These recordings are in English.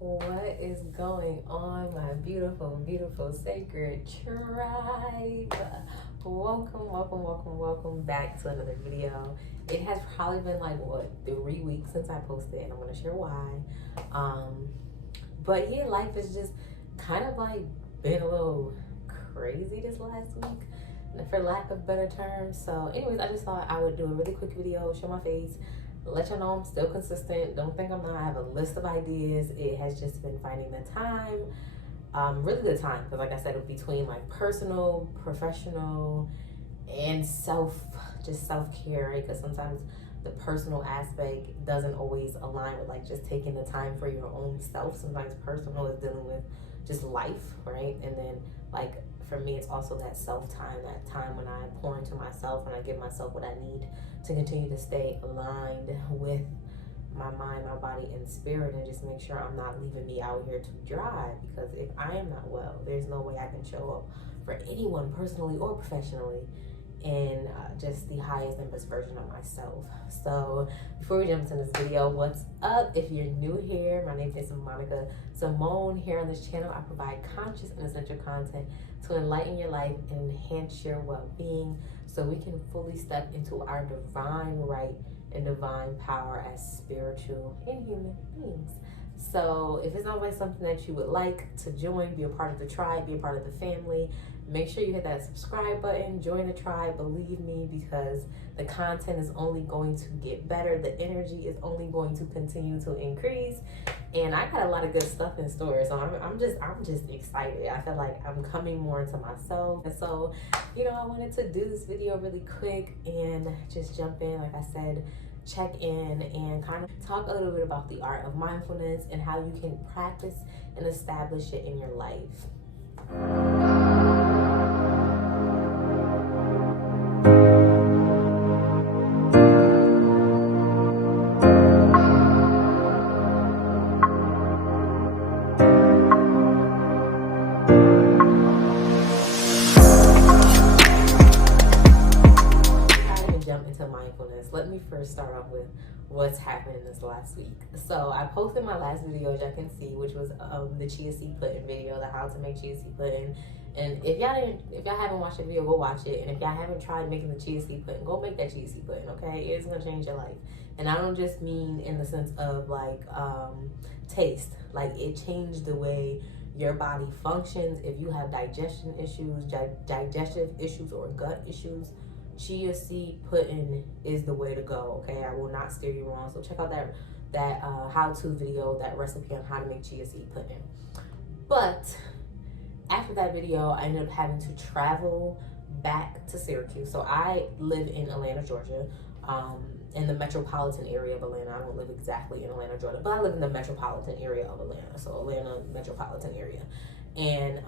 What is going on, my beautiful, beautiful, sacred tribe? Welcome back to another video. It has probably been like, 3 weeks since I posted, and I'm going to share why. But yeah, life has just kind of like been a little crazy this last week, for lack of better terms. So anyways, I just thought I would do a really quick video, show my face, let y'all know I'm still consistent. Don't think I'm not. I have a list of ideas. It has just been finding the time, really the time, because like I said, between like personal, professional, and self-care, right? Because sometimes the personal aspect doesn't always align with like just taking the time for your own self. Sometimes personal is dealing with just life, right? And then like for me, it's also that self-time, that time when I pour into myself and I give myself what I need to continue to stay aligned with my mind, my body, and spirit, and just make sure I'm not leaving me out here to dry. Because if I am not well, there's no way I can show up for anyone personally or professionally in just the highest and best version of myself. So before we jump into this video, what's up? If you're new here, my name is Monica Simone. Here on this channel, I provide conscious and essential content to enlighten your life and enhance your well-being so we can fully step into our divine right and divine power as spiritual and human beings. So if it sounds like something that you would like to join, be a part of the tribe, be a part of the family, make sure you hit that subscribe button, join the tribe. Believe me, because the content is only going to get better. The energy is only going to continue to increase. And I got a lot of good stuff in store. So I'm just excited. I feel like I'm coming more into myself. And so, I wanted to do this video really quick and just jump in, like I said, check in and kind of talk a little bit about the art of mindfulness and how you can practice and establish it in your life. Let me first start off with what's happening this last week. So I posted my last video, as y'all can see, which was the chia seed pudding video, the how to make chia seed pudding. And if y'all haven't watched the video, go watch it. And if y'all haven't tried making the chia seed pudding, go make that chia seed pudding, okay? It's gonna change your life. And I don't just mean in the sense of like taste. Like, it changed the way your body functions. If you have digestion issues, digestive issues, or gut issues, chia seed pudding is the way to go, okay? I will not steer you wrong. So check out that how-to video, that recipe on how to make chia seed pudding. But after that video, I ended up having to travel back to Syracuse. So I live in Atlanta, Georgia, in the metropolitan area of Atlanta. I don't live exactly in Atlanta, Georgia, but I live in the metropolitan area of Atlanta. So Atlanta metropolitan area. And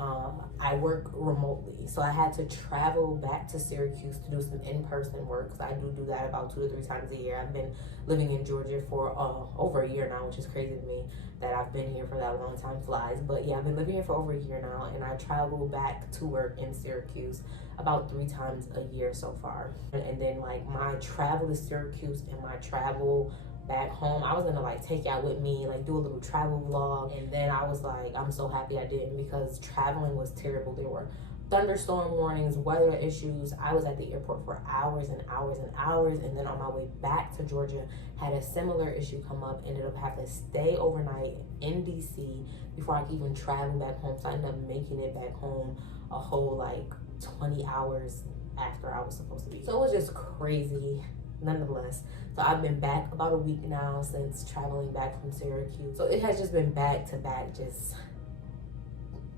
I work remotely, so I had to travel back to Syracuse to do some in-person work. So I do that about 2 to 3 times a year. I've been living in Georgia for over a year now, which is crazy to me that I've been here for that long. Time flies. But yeah, I've been living here for over a year now, and I travel back to work in Syracuse about 3 times a year so far. And then like my travel to Syracuse and my travel back home, I was gonna like take y'all with me, like do a little travel vlog. And then I was like, I'm so happy I didn't, because traveling was terrible. There were thunderstorm warnings, weather issues. I was at the airport for hours and hours and hours, and then on my way back to Georgia had a similar issue come up. Ended up having to stay overnight in DC before I could even travel back home. So I ended up making it back home a whole like 20 hours after I was supposed to be. So it was just crazy nonetheless. So I've been back about a week now since traveling back from Syracuse. So it has just been back to back, just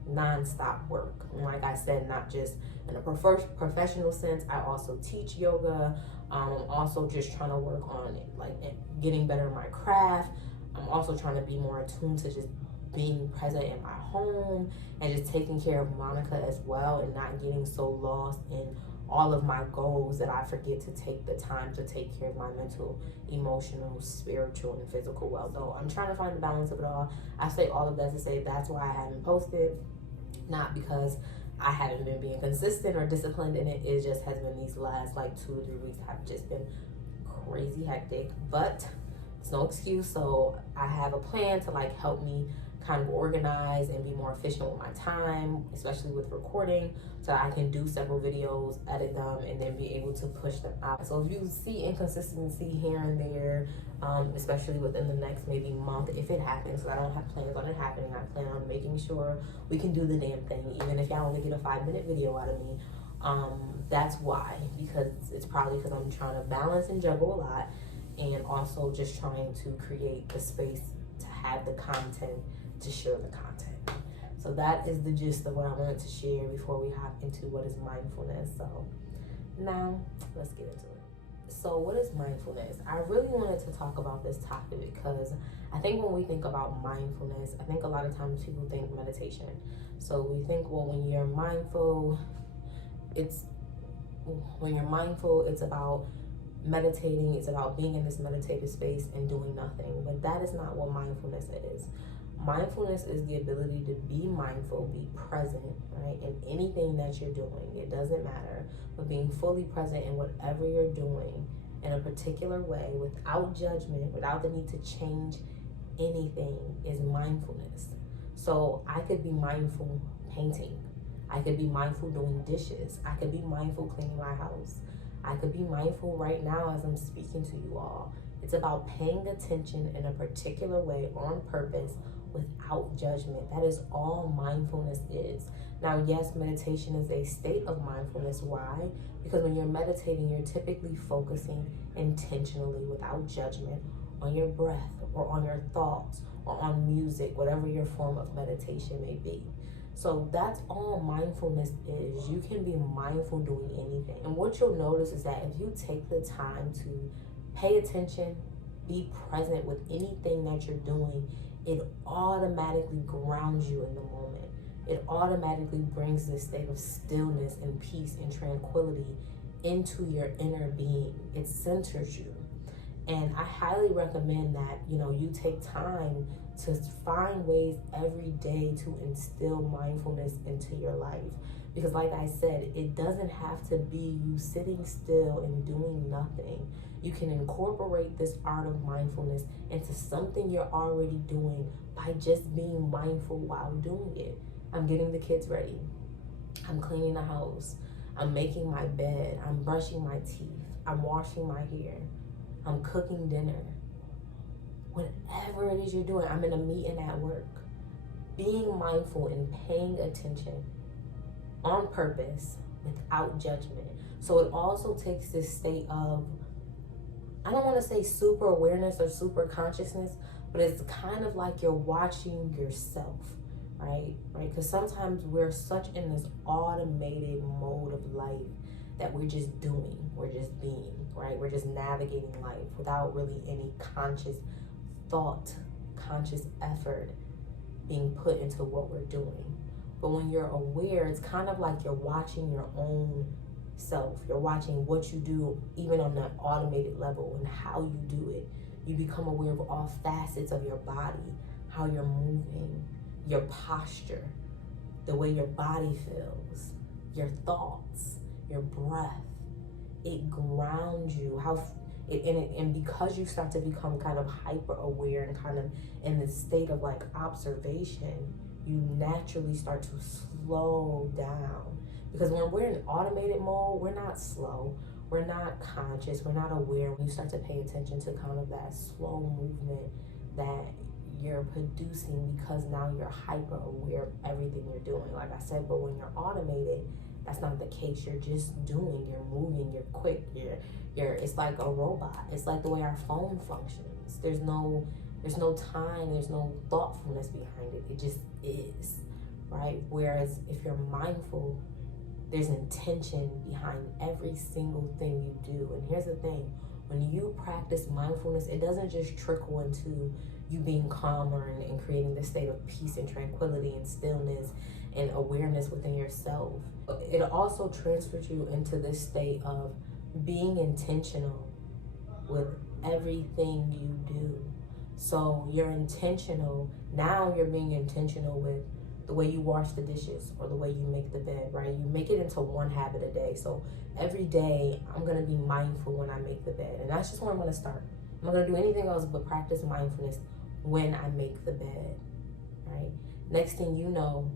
non-stop work. And like I said, not just in a professional sense, I also teach yoga. I'm also just trying to work on it, like getting better in my craft. I'm also trying to be more attuned to just being present in my home and just taking care of Monica as well, and not getting so lost in all of my goals that I forget to take the time to take care of my mental, emotional, spiritual, and physical wealth. So I'm trying to find the balance of it all. I say all of that to say that's why I haven't posted, not because I haven't been being consistent or disciplined in it. It just has been these last like 2 or 3 weeks have just been crazy hectic, but it's no excuse. So I have a plan to like help me kind of organize and be more efficient with my time, especially with recording, so I can do several videos, edit them, and then be able to push them out. So if you see inconsistency here and there, especially within the next maybe month, if it happens, because I don't have plans on it happening, I plan on making sure we can do the damn thing, even if y'all only get a 5-minute video out of me. That's why, because it's probably because I'm trying to balance and juggle a lot, and also just trying to create the space to have the content, to share the content. So that is the gist of what I wanted to share before we hop into what is mindfulness. So now let's get into it. So what is mindfulness? I really wanted to talk about this topic because I think when we think about mindfulness, I think a lot of times people think meditation. So we think, well, when you're mindful, it's about meditating, it's about being in this meditative space and doing nothing. But that is not what mindfulness is. Mindfulness is the ability to be mindful, be present, right, in anything that you're doing. It doesn't matter, but being fully present in whatever you're doing in a particular way, without judgment, without the need to change anything, is mindfulness. So I could be mindful painting. I could be mindful doing dishes. I could be mindful cleaning my house. I could be mindful right now as I'm speaking to you all. It's about paying attention in a particular way on purpose without judgment. That is all mindfulness is. Now, yes, meditation is a state of mindfulness. Why? Because when you're meditating, you're typically focusing intentionally without judgment on your breath or on your thoughts or on music, whatever your form of meditation may be. So that's all mindfulness is. You can be mindful doing anything. And what you'll notice is that if you take the time to pay attention, be present with anything that you're doing, it automatically grounds you in the moment. It automatically brings this state of stillness and peace and tranquility into your inner being. It centers you. And I highly recommend that, you take time to find ways every day to instill mindfulness into your life. Because like I said, it doesn't have to be you sitting still and doing nothing. You can incorporate this art of mindfulness into something you're already doing by just being mindful while doing it. I'm getting the kids ready. I'm cleaning the house. I'm making my bed. I'm brushing my teeth. I'm washing my hair. I'm cooking dinner. Whatever it is you're doing, I'm in a meeting at work. Being mindful and paying attention on purpose without judgment. So it also takes this state of, I don't want to say super awareness or super consciousness, but it's kind of like you're watching yourself, right? Because sometimes we're such in this automated mode of life that we're just doing, we're just being, right? We're just navigating life without really any conscious thought, conscious effort being put into what we're doing. But when you're aware, it's kind of like you're watching your own self. You're watching what you do, even on that automated level, and how you do it. You become aware of all facets of your body, how you're moving, your posture, the way your body feels, your thoughts, your breath. It grounds you. And because you start to become kind of hyper aware and kind of in this state of like observation, you naturally start to slow down. Because when we're in automated mode, we're not slow, we're not conscious, we're not aware. When you start to pay attention to kind of that slow movement that you're producing, because now you're hyper aware of everything you're doing. Like I said, but when you're automated, that's not the case. You're just doing, you're moving, you're quick, it's like a robot. It's like the way our phone functions. There's no time, there's no thoughtfulness behind it. It just is, right? Whereas if you're mindful, there's intention behind every single thing you do. And here's the thing, when you practice mindfulness, it doesn't just trickle into you being calmer and creating this state of peace and tranquility and stillness and awareness within yourself. It also transfers you into this state of being intentional with everything you do. So you're intentional. Now you're being intentional with the way you wash the dishes or the way you make the bed, right? You make it into one habit a day. So every day I'm going to be mindful when I make the bed. And that's just where I'm going to start. I'm not going to do anything else but practice mindfulness when I make the bed, right? Next thing you know,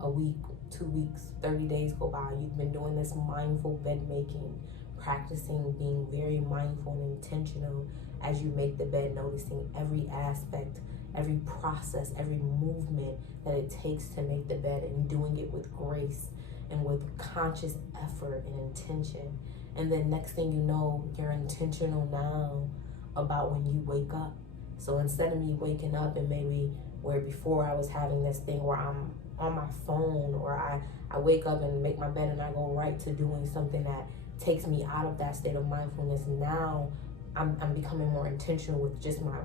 a week, 2 weeks, 30 days go by. You've been doing this mindful bed making, practicing being very mindful and intentional as you make the bed, noticing every aspect, every process, every movement that it takes to make the bed, and doing it with grace and with conscious effort and intention. And then next thing you know, you're intentional now about when you wake up. So instead of me waking up and maybe where before I was having this thing where I'm on my phone, or I wake up and make my bed and I go right to doing something that takes me out of that state of mindfulness. Now I'm becoming more intentional with just my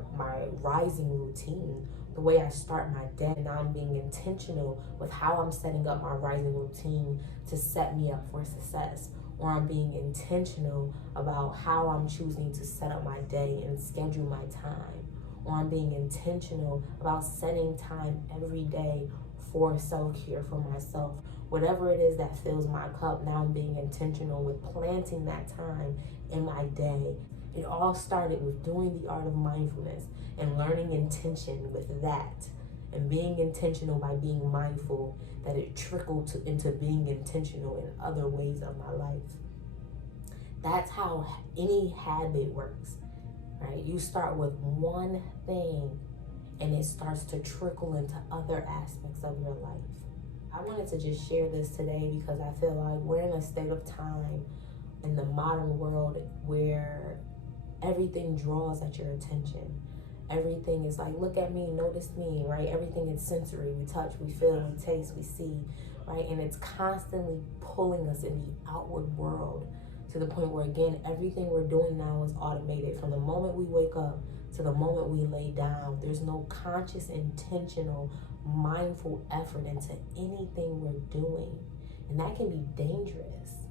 rising routine, the way I start my day. Now I'm being intentional with how I'm setting up my rising routine to set me up for success. Or I'm being intentional about how I'm choosing to set up my day and schedule my time. Or I'm being intentional about setting time every day for self-care for myself. Whatever it is that fills my cup, now I'm being intentional with planting that time in my day. It all started with doing the art of mindfulness and learning intention with that, and being intentional by being mindful, that it trickled into being intentional in other ways of my life. That's how any habit works, right? You start with one thing and it starts to trickle into other aspects of your life. I wanted to just share this today because I feel like we're in a state of time in the modern world where everything draws at your attention. Everything is like, look at me, notice me, right? Everything is sensory. We touch, we feel, we taste, we see, right? And it's constantly pulling us in the outward world to the point where, again, everything we're doing now is automated. From the moment we wake up to the moment we lay down, there's no conscious, intentional, mindful effort into anything we're doing. And that can be dangerous.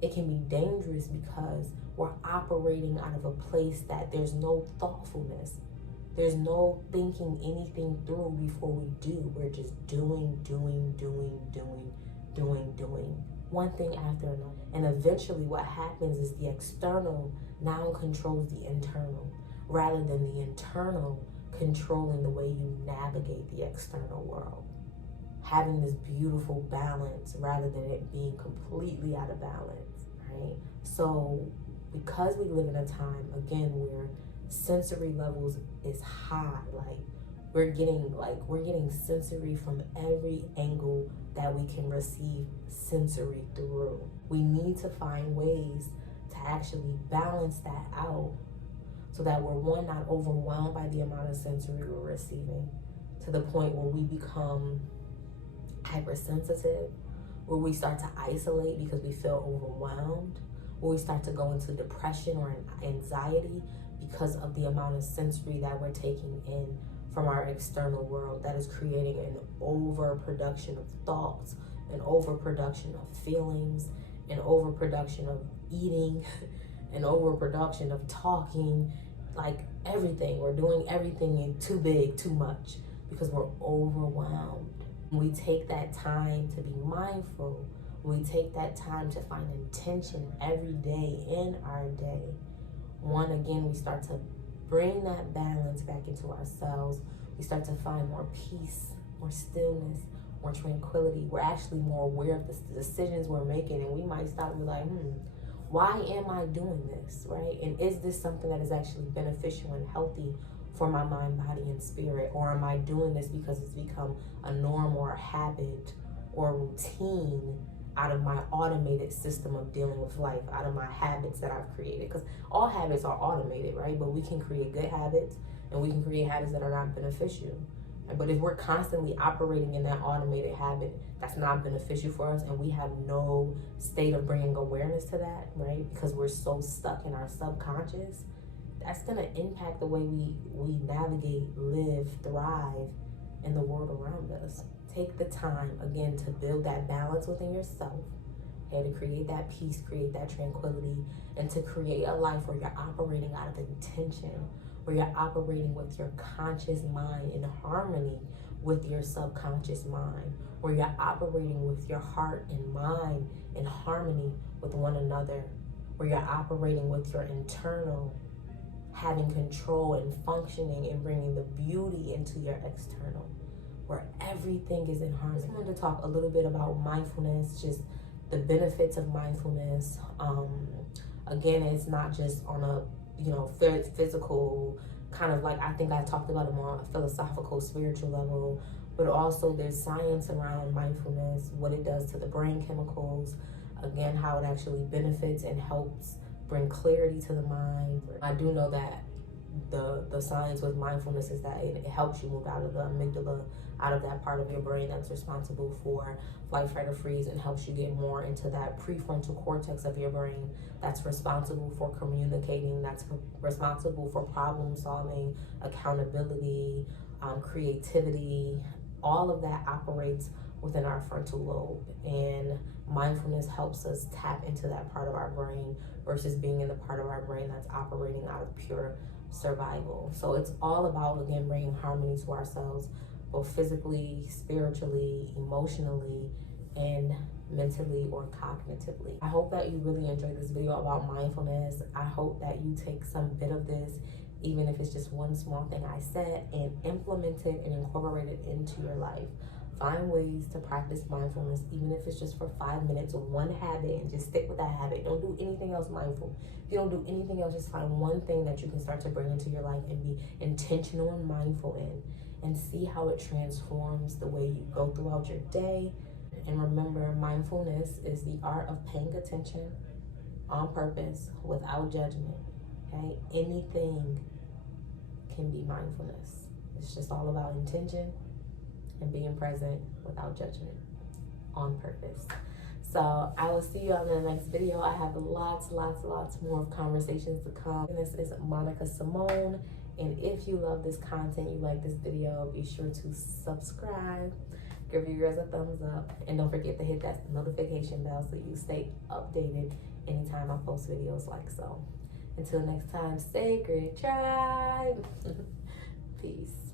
It can be dangerous because we're operating out of a place that there's no thoughtfulness. There's no thinking anything through before we do. We're just doing. One thing after another. And eventually what happens is the external now controls the internal, rather than the internal controlling the way you navigate the external world. Having this beautiful balance rather than it being completely out of balance, right? So because we live in a time, again, where sensory levels is high, like we're getting sensory from every angle that we can receive sensory through. We need to find ways to actually balance that out so that we're, one, not overwhelmed by the amount of sensory we're receiving to the point where we become hypersensitive, where we start to isolate because we feel overwhelmed, where we start to go into depression or anxiety because of the amount of sensory that we're taking in from our external world that is creating an overproduction of thoughts, an overproduction of feelings, an overproduction of eating, an overproduction of talking, like everything. We're doing everything in too big, too much, because we're overwhelmed. When we take that time to be mindful, when we take that time to find intention every day in our day, one, again, we start to bring that balance back into ourselves. We start to find more peace, more stillness, more tranquility. We're actually more aware of the decisions we're making, and we might stop and be like, why am I doing this, right? And is this something that is actually beneficial and healthy for my mind, body, and spirit? Or am I doing this because it's become a norm or a habit or a routine out of my automated system of dealing with life, out of my habits that I've created? Because all habits are automated, right? But we can create good habits and we can create habits that are not beneficial. But if we're constantly operating in that automated habit that's not beneficial for us, and we have no state of bringing awareness to that, right? Because we're so stuck in our subconscious, that's going to impact the way we navigate, live, thrive in the world around us. Take the time, again, to build that balance within yourself, okay, to create that peace, create that tranquility, and to create a life where you're operating out of intention, where you're operating with your conscious mind in harmony with your subconscious mind, where you're operating with your heart and mind in harmony with one another, where you're operating with your internal, having control and functioning and bringing the beauty into your external, where everything is in harmony. I wanted to talk a little bit about mindfulness, just the benefits of mindfulness. Again, it's not just on a physical kind of, like, I think I talked about it more on a philosophical, spiritual level, but also there's science around mindfulness, what it does to the brain chemicals, again, how it actually benefits and helps bring clarity to the mind. I do know that the science with mindfulness is that it helps you move out of the amygdala, out of that part of your brain that's responsible for flight, fight, or freeze, and helps you get more into that prefrontal cortex of your brain that's responsible for communicating, that's responsible for problem solving, accountability, creativity. All of that operates within our frontal lobe, and mindfulness helps us tap into that part of our brain versus being in the part of our brain that's operating out of pure survival. So it's all about, again, bringing harmony to ourselves, both physically, spiritually, emotionally, and mentally or cognitively. I hope that you really enjoyed this video about mindfulness. I hope that you take some bit of this, even if it's just one small thing I said, and implement it and incorporate it into your life. Find ways to practice mindfulness, even if it's just for 5 minutes or one habit, and just stick with that habit. Don't do anything else mindful. If you don't do anything else, just find one thing that you can start to bring into your life and be intentional and mindful in, and see how it transforms the way you go throughout your day. And remember, mindfulness is the art of paying attention on purpose without judgment. Okay? Anything can be mindfulness. It's just all about intention and being present without judgment on purpose. So I will see you on the next video. I have lots more conversations to come. This is Monica Simone. And if you love this content, you like this video, be sure to subscribe, give your girls a thumbs up, and don't forget to hit that notification bell so you stay updated anytime I post videos like so. Until next time, Sacred Tribe. Peace.